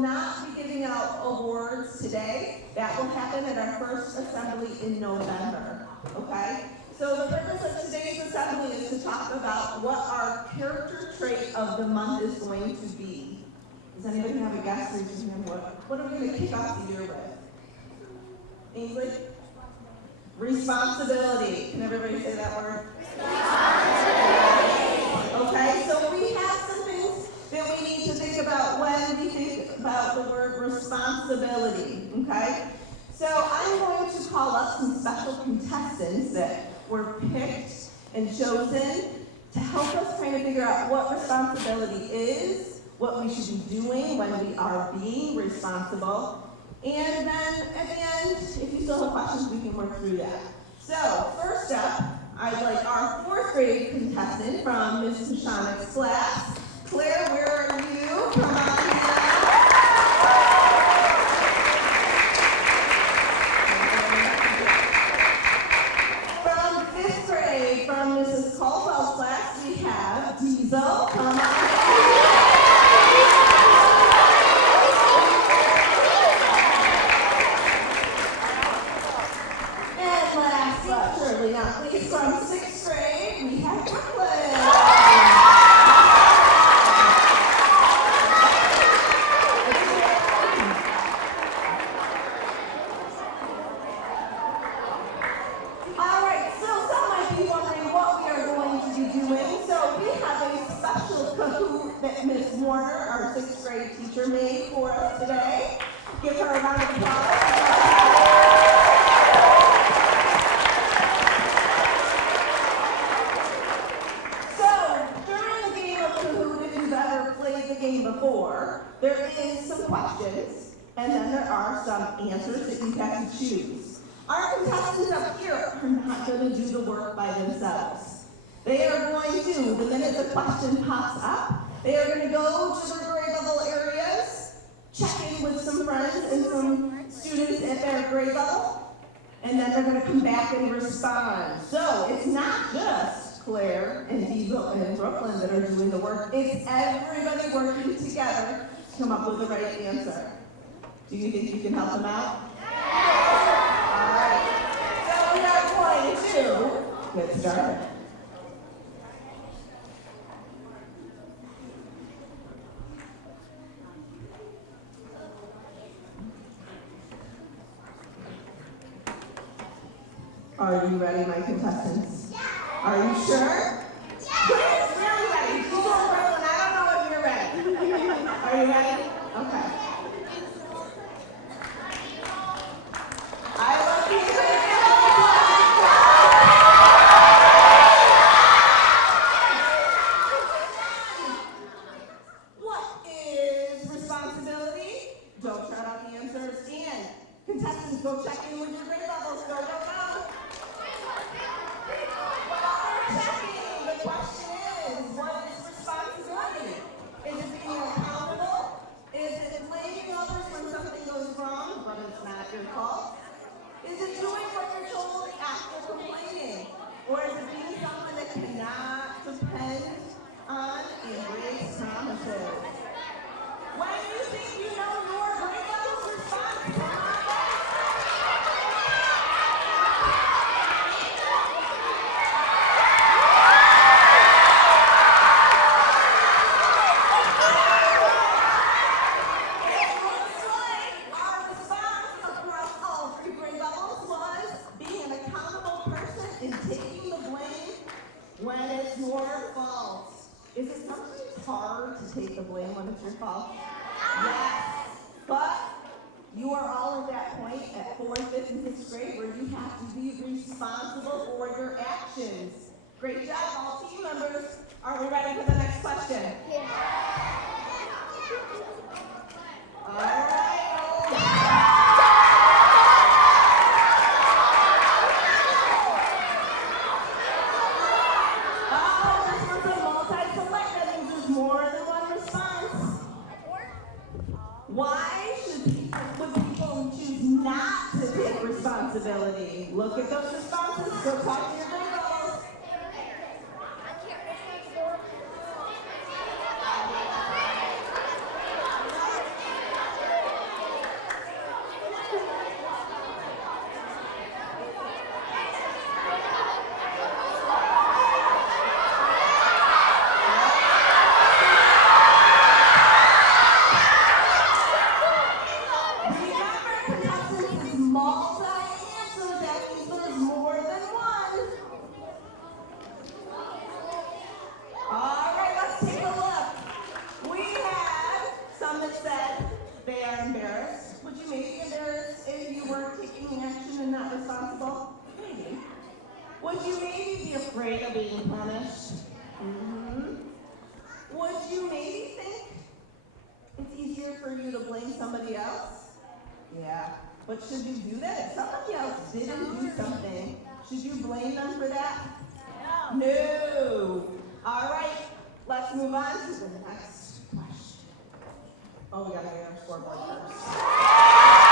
will not be giving out awards today. That will happen at our first assembly in November, okay? So the purpose of today's assembly is to talk about what our character trait of the month is going to be. Does anybody have a guess? What are we going to kick off the year with? English? Responsibility. Can everybody say that word? Okay, so we have some things that we need to think about when we think about the word responsibility, okay? So I'm going to call up some special contestants that were picked and chosen to help us kind of figure out what responsibility is, what we should be doing when we are being responsible, and then at the end, if you still have questions, we can work through that. So first up, I'd like our 4th grade contestant from Ms. Pashanik's class. Claire, where are you? Come on down. From 5th grade, from Mrs. Caldwell's class, we have Diesel. Come on down. And last but surely not least, from 6th grade, we have Brooklyn. Kahoot that Ms. Werner, our 6th grade teacher, made for us today. Give her a round of applause. So, during the game of Kahoot, if you've ever played the game before, there is some questions, and then there are some answers that you have to choose. Our contestants up here are not going to do the work by themselves. They are going to, the minute the question pops up, they are going to go to their grade level areas, check in with some friends and some students at their grade level, and then they're going to come back and respond. So it's not just Claire and Diesel and Brooklyn that are doing the work, it's everybody working together to come up with the right answer. Do you think you can help them out? All right. So we are going to get started. Are you ready, my contestants? Yeah. Are you sure? Yeah. Claire's really ready. She's on Brooklyn. I don't know if you're ready. Are you ready? Okay. I love you. What is responsibility? Don't shout out the answers. And contestants, go check in with your grade levels. Go, go, go. The question is, what is responsibility? Is it being accountable? Is it blaming others when something goes wrong, but it's not your fault? Is it doing what you're told after complaining? Or is it being someone that cannot depend on and break promises? When you think you know your grade level's response, when it's your fault. Is it sometimes hard to take the blame when it's your fault? Yes. But you are all at that point at 4th, 5th, and 6th grade where you have to be responsible for your actions. Great job, all team members. Are we ready for the next question? Yeah. All right. Why would people choose not to take responsibility? Look at those responses. Go talk to your grade levels. embarrassed. Would you maybe be embarrassed if you weren't taking action and not responsible? Maybe. Would you maybe be afraid of being punished? Would you maybe think it's easier for you to blame somebody else? Yeah. But should you do that? If somebody else didn't do something, should you blame them for that? No. All right. Let's move on to the next question. Oh, we gotta get our scoreboard first.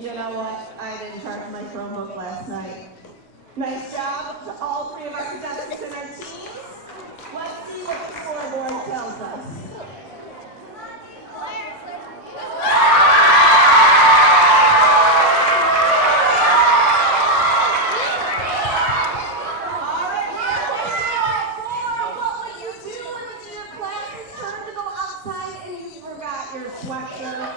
You know what? I didn't charge my Chromebook last night. Nice job to all three of our contestants and our teams. Let's see what the scoreboard tells us. All right, question 4. What would you do if your class is turned to go outside and you forgot your sweatshirt?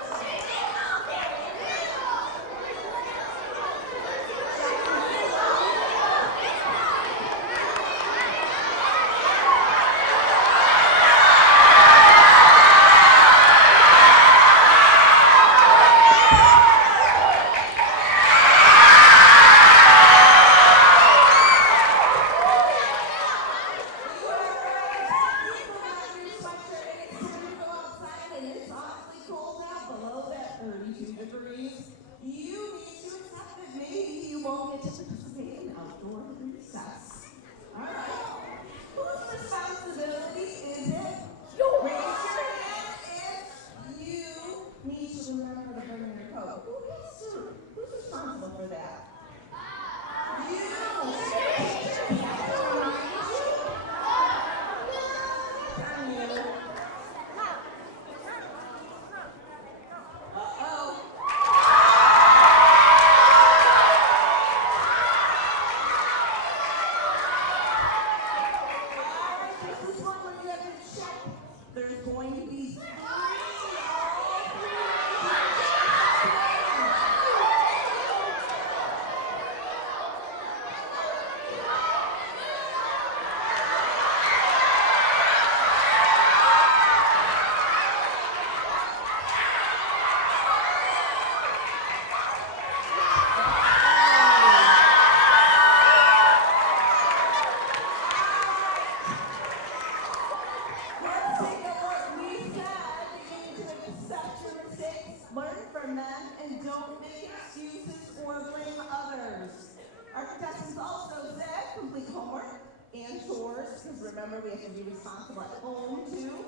Remember, we have to be responsible at home too,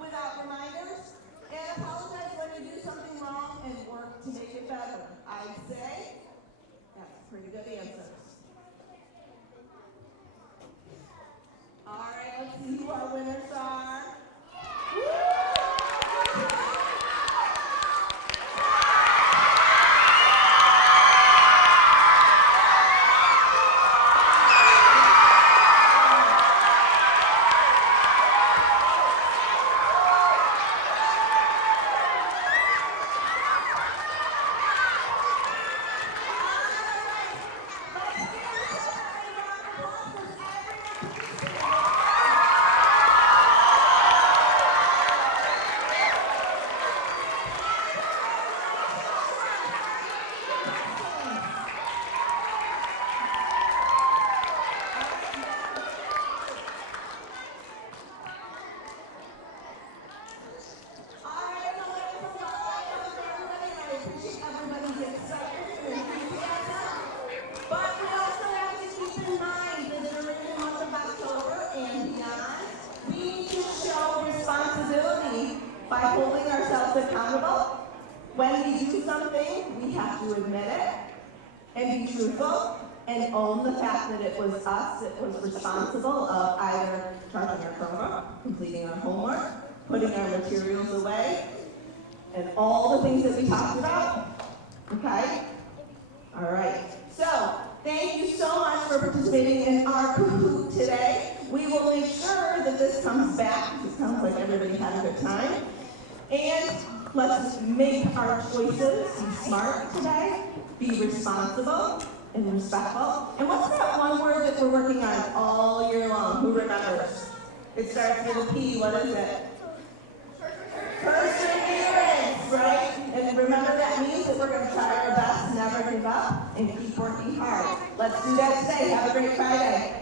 without reminders, and apologize when you do something wrong and work to make it better. I say that's pretty good answers. All right, let's see who our winners are. By holding ourselves accountable When we do something, we have to admit it and be truthful and own the fact that it was us that was responsible of either charging our Chromebook, completing our homework, putting our materials away, and all the things that we talked about. Okay? All right. So, thank you so much for participating in our Kahoot today. We will make sure that this comes back. It sounds like everybody had a good time. And let's make our choices. Be smart today. Be responsible and respectful. And what's that one word that we're working on all year long? Who remembers? It starts with a P. What is it? Perseverance, right? And remember that means that we're going to try our best, never give up, and keep working hard. Let's do that today. Have a great Friday.